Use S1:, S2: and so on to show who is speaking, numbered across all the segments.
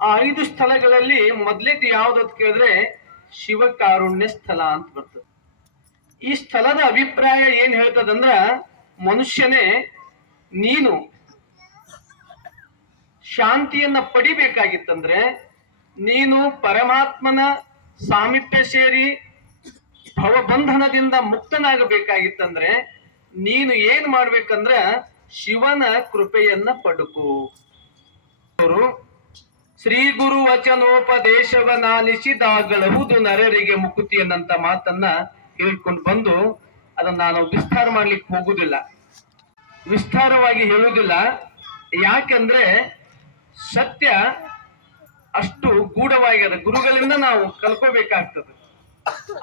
S1: ಆ ಐದು ಸ್ಥಳಗಳಲ್ಲಿ ಮೊದಲೇದು ಯಾವ್ದು ಅಂತ ಕೇಳಿದ್ರೆ ಶಿವಕಾರುಣ್ಯ ಸ್ಥಳ ಅಂತ ಬರ್ತದೆ. ಈ ಸ್ಥಳದ ಅಭಿಪ್ರಾಯ ಏನ್ ಹೇಳ್ತದಂದ್ರ ಮನುಷ್ಯನೇ ನೀನು ಶಾಂತಿಯನ್ನ ಪಡಿಬೇಕಾಗಿತ್ತಂದ್ರೆ ನೀನು ಪರಮಾತ್ಮನ ಸಾಮೀಪ್ಯ ಸೇರಿ ಭವಬಂಧನದಿಂದ ಮುಕ್ತನಾಗಬೇಕಾಗಿತ್ತಂದ್ರೆ ನೀನು ಏನ್ ಮಾಡ್ಬೇಕಂದ್ರ ಶಿವನ ಕೃಪೆಯನ್ನ ಪಡುಕು. ಅವರು ಶ್ರೀ ಗುರು ವಚನೋಪದೇಶವನಾಲಿಸಿದಾಗಲಹುದು ನರರಿಗೆ ಮುಕುತಿ ಅನ್ನಂತ ಮಾತನ್ನ ಹೇಳ್ಕೊಂಡು ಬಂದು ಅದನ್ನ ನಾನು ವಿಸ್ತಾರ ಮಾಡ್ಲಿಕ್ಕೆ ಹೋಗುದಿಲ್ಲ. ವಿಸ್ತಾರವಾಗಿ ಹೇಳುವುದಿಲ್ಲ. ಯಾಕಂದ್ರೆ ಸತ್ಯ ಅಷ್ಟು ಗೂಢವಾಗಿದೆ. ಗುರುಗಳಿಂದ ನಾವು ಕಲ್ಕೋಬೇಕಾಗ್ತದೆ.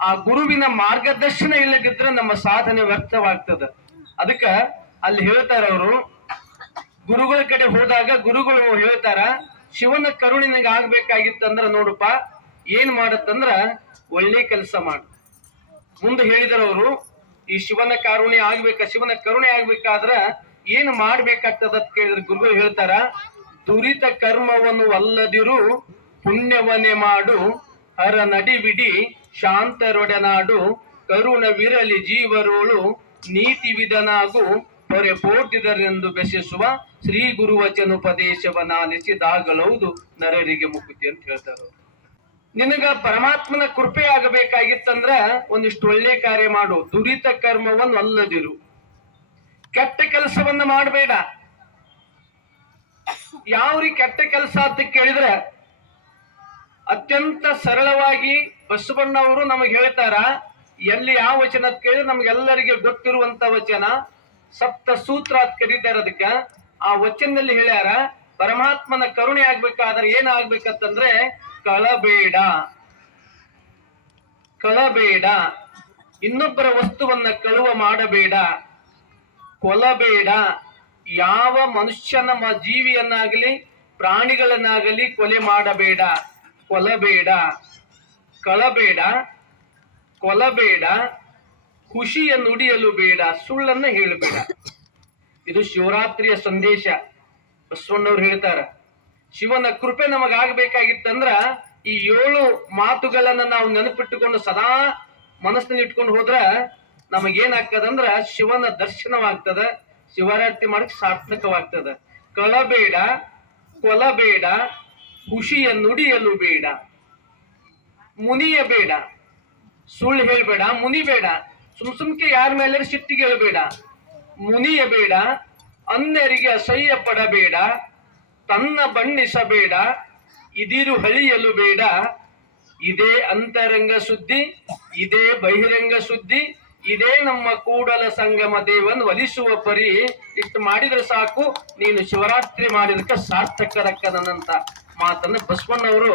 S1: ಆ ಗುರುವಿನ ಮಾರ್ಗದರ್ಶನ ಇಲ್ಲದಿದ್ರೆ ನಮ್ಮ ಸಾಧನೆ ವ್ಯರ್ಥವಾಗ್ತದೆ. ಅದಕ್ಕ ಅಲ್ಲಿ ಹೇಳ್ತಾರ ಅವರು ಗುರುಗಳ ಕಡೆ ಹೋದಾಗ ಗುರುಗಳು ಹೇಳ್ತಾರ ಶಿವನ ಕರುಣೆ ನಿನಗೆ ಆಗ್ಬೇಕಾಗಿತ್ತಂದ್ರ ನೋಡಪ್ಪ ಏನ್ ಮಾಡತ್ತಂದ್ರ ಒಳ್ಳೆ ಕೆಲಸ ಮಾಡು. ಮುಂದೆ ಹೇಳಿದರು ಅವರು, ಈ ಶಿವನ ಕರುಣೆ ಆಗ್ಬೇಕ, ಶಿವನ ಕರುಣೆ ಆಗ್ಬೇಕಾದ್ರ ಏನು ಮಾಡ್ಬೇಕಾಗ್ತದ ಅಂತ ಕೇಳಿದ್ರೆ ಗುರುಗಳು ಹೇಳ್ತಾರ, ದುರಿತ ಕರ್ಮವನ್ನು ಅಲ್ಲದಿರು ಪುಣ್ಯವನ್ನೇ ಮಾಡು, ಹರ ನಡಿಬಿಡಿ ಶಾಂತರೊಡನಾಡು, ಕರುಣವಿರಲಿ ಜೀವರೋಳು, ನೀತಿ ವಿಧನಾಗು ಹೊರೆ ಪೋಟಿದರೆಂದು ಬೆಸೆಸುವ ಶ್ರೀ ಗುರುವಚನೋಪದೇಶವನ್ನಾಲಿಸಿದಾಗಲೌದು ನರರಿಗೆ ಮುಕ್ತಿ ಅಂತ ಹೇಳ್ತಾರ. ನಿನಗ ಪರಮಾತ್ಮನ ಕೃಪೆ ಆಗಬೇಕಾಗಿತ್ತಂದ್ರ ಒಂದಿಷ್ಟು ಒಳ್ಳೆ ಕಾರ್ಯ ಮಾಡು. ದುರಿತ ಕರ್ಮವನ್ನು ಅಲ್ಲದಿರು. ಕೆಟ್ಟ ಕೆಲಸವನ್ನ ಮಾಡಬೇಡ. ಯಾವ್ರಿ ಕೆಟ್ಟ ಕೆಲಸ ಅಂತ ಕೇಳಿದ್ರೆ ಅತ್ಯಂತ ಸರಳವಾಗಿ ಬಸವಣ್ಣವರು ನಮಗೆ ಹೇಳ್ತಾರ, ಎಲ್ಲಿ ಯಾವ ವಚನ ಕೇಳಿದ್ರೆ ನಮ್ಗೆಲ್ಲರಿಗೆ ಗೊತ್ತಿರುವಂತ ವಚನ ಸಪ್ತ ಸೂತ್ರ ಅಂತ ಕರೀತಾರ ಅದಕ್ಕ ಆ ವಚನದಲ್ಲಿ ಹೇಳ್ಯಾರ, ಪರಮಾತ್ಮನ ಕರುಣೆ ಆಗ್ಬೇಕಾದ್ರೆ ಏನಾಗ್ಬೇಕಂತಂದ್ರೆ ಕಳಬೇಡ. ಕಳಬೇಡ. ಇನ್ನೊಬ್ಬರ ವಸ್ತುವನ್ನ ಕಳುವ ಮಾಡಬೇಡ. ಕೊಲಬೇಡ. ಯಾವ ಮನುಷ್ಯನ ಜೀವಿಯನ್ನಾಗಲಿ, ಪ್ರಾಣಿಗಳನ್ನಾಗಲಿ ಕೊಲೆ ಮಾಡಬೇಡ. ಕೊಲಬೇಡ. ಕಳಬೇಡ. ಕೊಲಬೇಡ. ಖುಷಿಯ ನುಡಿಯಲು ಬೇಡ, ಸುಳ್ಳನ್ನ ಹೇಳಬೇಡ. ಇದು ಶಿವರಾತ್ರಿಯ ಸಂದೇಶ. ಬಸವಣ್ಣವ್ರು ಹೇಳ್ತಾರ, ಶಿವನ ಕೃಪೆ ನಮಗಾಗಬೇಕಾಗಿತ್ತಂದ್ರ ಈ ಏಳು ಮಾತುಗಳನ್ನ ನಾವು ನೆನಪಿಟ್ಟುಕೊಂಡು ಸದಾ ಮನಸ್ಸಿನಲ್ಲಿ ಇಟ್ಕೊಂಡು ಹೋದ್ರ ನಮಗೇನಾಗ್ತದಂದ್ರ ಶಿವನ ದರ್ಶನವಾಗ್ತದ, ಶಿವರಾತ್ರಿ ಮಾಡಕ್ ಸಾರ್ಥಕವಾಗ್ತದ. ಕಳಬೇಡ, ಕೊಲಬೇಡ, ಖುಷಿಯ ನುಡಿಯಲು ಬೇಡ. ಮುನಿಯ ಬೇಡ ಸುಳ್ಳು ಹೇಳ್ಬೇಡ, ಮುನಿಬೇಡ. ಸುಮ್ ಸುಮ್ಕೆ ಯಾರ ಮೇಲೆ? ಸಿಟ್ಟಿಗೆ ಹೇಳ್ಬೇಡ ಮುನಿಯಬೇಡ. ಅನ್ಯರಿಗೆ ಅಸಹ್ಯ ಪಡಬೇಡ ತನ್ನ ಬಣ್ಣಿಸಬೇಡ. ಇದಿರು ಹಳಿಯಲು ಬೇಡ. ಇದೇ ಅಂತರಂಗ ಸುದ್ದಿ, ಇದೇ ಬಹಿರಂಗ ಸುದ್ದಿ, ಇದೇ ನಮ್ಮ ಕೂಡಲ ಸಂಗಮ ದೇವನ್ ಒಲಿಸುವ ಪರಿ. ಇಷ್ಟು ಮಾಡಿದ್ರೆ ಸಾಕು. ನೀನು ಶಿವರಾತ್ರಿ ಮಾಡಿದಕ್ಕೆ ಸಾರ್ಥಕರಕ್ಕನಂತ ಮಾತನ್ನು ಬಸವಣ್ಣವರು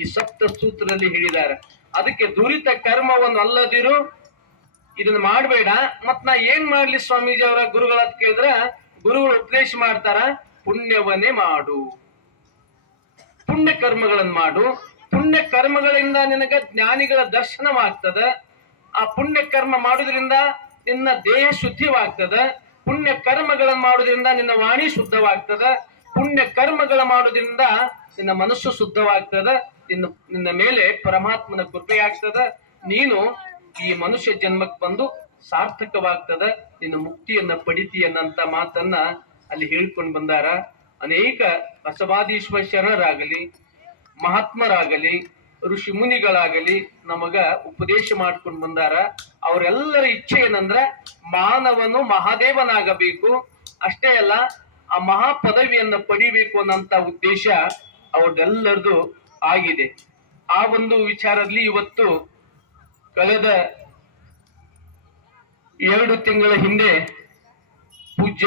S1: ಈ ಸಪ್ತ ಸೂತ್ರದಲ್ಲಿ ಹೇಳಿದ್ದಾರೆ. ಅದಕ್ಕೆ ದುರಿತ ಕರ್ಮವನ್ನು ಅಲ್ಲದಿರು ಇದನ್ನ ಮಾಡಬೇಡ. ಮತ್ ನಾ ಏನ್ ಮಾಡ್ಲಿ ಸ್ವಾಮೀಜಿ ಅವರ ಗುರುಗಳ ಕೇಳಿದ್ರ, ಗುರುಗಳು ಉಪದೇಶ ಮಾಡ್ತಾರ, ಪುಣ್ಯವನ್ನೇ ಮಾಡು. ಪುಣ್ಯ ಕರ್ಮಗಳನ್ನ ಮಾಡು. ಪುಣ್ಯ ಕರ್ಮಗಳಿಂದ ನಿನಗ ಜ್ಞಾನಿಗಳ ದರ್ಶನವಾಗ್ತದ. ಆ ಪುಣ್ಯ ಕರ್ಮ ಮಾಡುವುದರಿಂದ ನಿನ್ನ ದೇಹ ಶುದ್ಧಿವಾಗ್ತದ. ಪುಣ್ಯ ಕರ್ಮಗಳನ್ನು ಮಾಡುವುದರಿಂದ ನಿನ್ನ ವಾಣಿ ಶುದ್ಧವಾಗ್ತದ. ಪುಣ್ಯ ಕರ್ಮಗಳ ಮಾಡುದ್ರಿಂದ ನಿನ್ನ ಮನಸ್ಸು ಶುದ್ಧವಾಗ್ತದ. ನಿನ್ನ ನಿನ್ನ ಮೇಲೆ ಪರಮಾತ್ಮನ ಕೃಪೆಯಾಗ್ತದ. ನೀನು ಈ ಮನುಷ್ಯ ಜನ್ಮಕ್ಕೆ ಬಂದು ಸಾರ್ಥಕವಾಗ್ತದ, ನಿನ್ನ ಮುಕ್ತಿಯನ್ನ ಪಡಿತೀಯನ್ನಂತ ಮಾತನ್ನ ಅಲ್ಲಿ ಹೇಳ್ಕೊಂಡು ಬಂದಾರ. ಅನೇಕ ಬಸವಾದೀಶ್ವರ ಶರಣರಾಗಲಿ, ಮಹಾತ್ಮರಾಗಲಿ, ಋಷಿ ಮುನಿಗಳಾಗಲಿ ನಮಗ ಉಪದೇಶ ಮಾಡ್ಕೊಂಡು ಬಂದಾರ. ಅವರೆಲ್ಲರ ಇಚ್ಛೆ ಏನಂದ್ರೆ ಮಾನವನು ಮಹಾದೇವನಾಗಬೇಕು. ಅಷ್ಟೇ ಅಲ್ಲ, ಆ ಮಹಾ ಪದವಿಯನ್ನ ಪಡಿಬೇಕು ಅನ್ನಂತ ಉದ್ದೇಶ ಅವ್ರದ್ದೆಲ್ಲರದು ಆಗಿದೆ. ಆ ಒಂದು ವಿಚಾರದಲ್ಲಿ ಇವತ್ತು ಕಳೆದ ಎರಡು ತಿಂಗಳ ಹಿಂದೆ ಪೂಜ್ಯ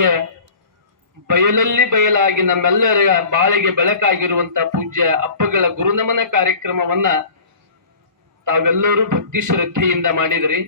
S1: ಬಯಲಲ್ಲಿ ಬಯಲಾಗಿ ನಮ್ಮೆಲ್ಲರ ಬಾಳಿಗೆ ಬೆಳಕಾಗಿರುವಂತ ಪೂಜ್ಯ ಅಪ್ಪಗಳ ಗುರುನಮನ ಕಾರ್ಯಕ್ರಮವನ್ನ ತಾವೆಲ್ಲರೂ ಭಕ್ತಿ ಶ್ರದ್ಧೆಯಿಂದ ಮಾಡಿದ್ರಿ.